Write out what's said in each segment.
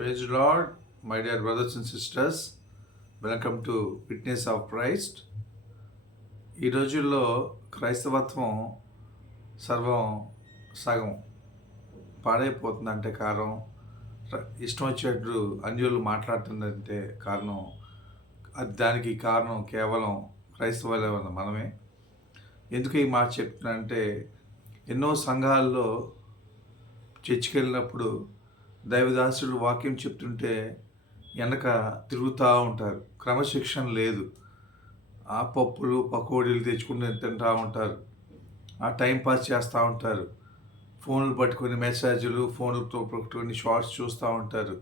Praise lord my dear brothers and sisters welcome to fitness of Christ ఈ రోజుల్లో క్రైస్తవత్వం సర్వం సగం పాడైపోతుందంటే కారణం. ఇష్టం వచ్చినట్టు అన్యులు మాట్లాడుతుందంటే కారణం. అది దానికి కారణం కేవలం క్రైస్తవులే ఉన్న మనమే. ఎందుకు ఈ మాట చెప్తున్నానంటే ఎన్నో సంఘాల్లో చర్చికి వెళ్ళినప్పుడు దైవదాసుడు వాక్యం చెప్తుంటే వెనక తిరుగుతూ ఉంటారు. క్రమశిక్షణ లేదు. ఆ పప్పులు పకోడీలు తెచ్చుకుని తింటూ ఉంటారు. ఆ టైం పాస్ చేస్తూ ఉంటారు. ఫోన్లు పట్టుకొని మెసేజ్లు ఫోన్లతో పట్టుకొని షార్ట్స్ చూస్తూ ఉంటారు.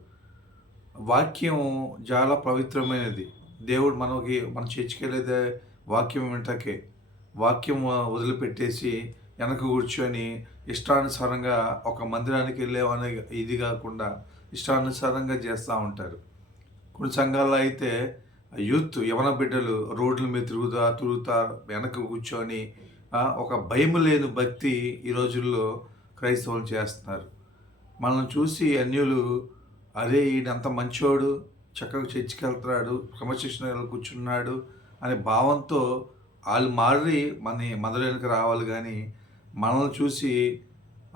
వాక్యం చాలా పవిత్రమైనది. దేవుడు మనకి మన చేర్చుకెళ్ళేదే వాక్యం వెంటకే. వాక్యం వదిలిపెట్టేసి వెనక కూర్చొని ఇష్టానుసారంగా ఒక మందిరానికి వెళ్ళేవనే ఇది కాకుండా ఇష్టానుసారంగా చేస్తూ ఉంటారు. కొన్ని సంఘాల్లో అయితే యూత్ యవన బిడ్డలు రోడ్ల మీద తిరుగుతా తిరుగుతా వెనక కూర్చొని ఒక భయం లేని భక్తి ఈ రోజుల్లో క్రైస్తవులు చేస్తున్నారు. మనం చూసి అన్యులు అరే ఈయనంత మంచోడు చక్కగా చర్చికి వెళ్తున్నాడు క్రమశిక్షణ కూర్చున్నాడు అనే భావంతో వాళ్ళు మారి మన మదడానికి రావాలి కానీ మనల్ని చూసి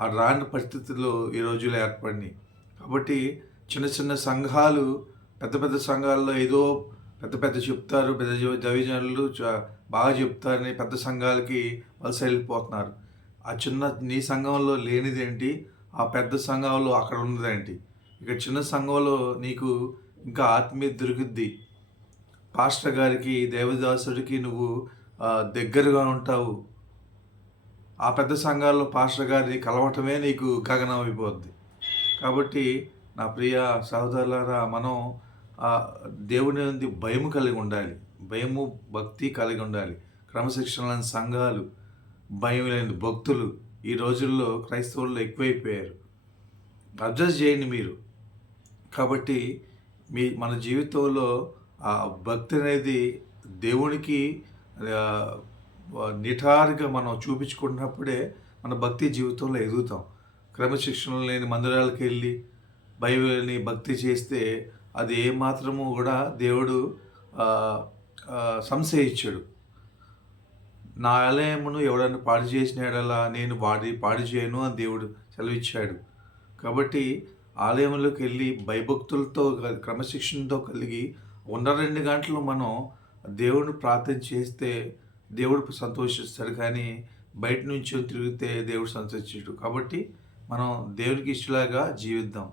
ఆ రాని పరిస్థితుల్లో ఈ రోజుల్లో ఏర్పడినాయి. కాబట్టి చిన్న చిన్న సంఘాలు పెద్ద పెద్ద సంఘాల్లో ఏదో పెద్ద పెద్ద చెప్తారు పెద్ద దవిజనులు బాగా చెప్తారని పెద్ద సంఘాలకి వలస వెళ్ళిపోతున్నారు. ఆ చిన్న నీ సంఘంలో లేనిదేంటి? ఆ పెద్ద సంఘంలో అక్కడ ఉన్నదేంటి? ఇక్కడ చిన్న సంఘంలో నీకు ఇంకా ఆత్మీయ దొరుకుద్ది. పాస్టర్ గారికి దేవదాసుడికి నువ్వు దగ్గరగా ఉంటావు. ఆ పెద్ద సంఘాల్లో పాస్టర్ గారిని కలవటమే నీకు గగనం అయిపోద్ది. కాబట్టి నా ప్రియ సహోదరులారా మనం ఆ దేవుని నుండి భయం కలిగి ఉండాలి. భయము భక్తి కలిగి ఉండాలి. క్రమశిక్షణ లేని సంఘాలు భయం లేని భక్తులు ఈ రోజుల్లో క్రైస్తవుల్లో ఎక్కువైపోయారు. అడ్జస్ట్ చేయండి మీరు. కాబట్టి మీ మన జీవితంలో ఆ భక్తి అనేది దేవునికి నిఠారుగా మనం చూపించుకున్నప్పుడే మన భక్తి జీవితంలో ఎదుగుతాం. క్రమశిక్షణ లేని మందిరాలకు వెళ్ళి బైబిల్ని భక్తి చేస్తే అది ఏమాత్రము కూడా దేవుడు సంశయించాడు. నా ఆలయమును ఎవడన్నా పాడు చేసిన ఎడలా నేను వాడి పాడు చేయను అని దేవుడు సెలవిచ్చాడు. కాబట్టి ఆలయంలోకి వెళ్ళి భయభక్తులతో క్రమశిక్షణతో కలిగి ఉన్న రెండు గంటలు మనం దేవుడిని ప్రార్థన చేస్తే దేవుడు సంతోషిస్తాడు కానీ బయట నుంచి తిరిగితే దేవుడు సంతోషించడు. కాబట్టి మనం దేవునికి ఇష్టలాగా జీవిద్దాం.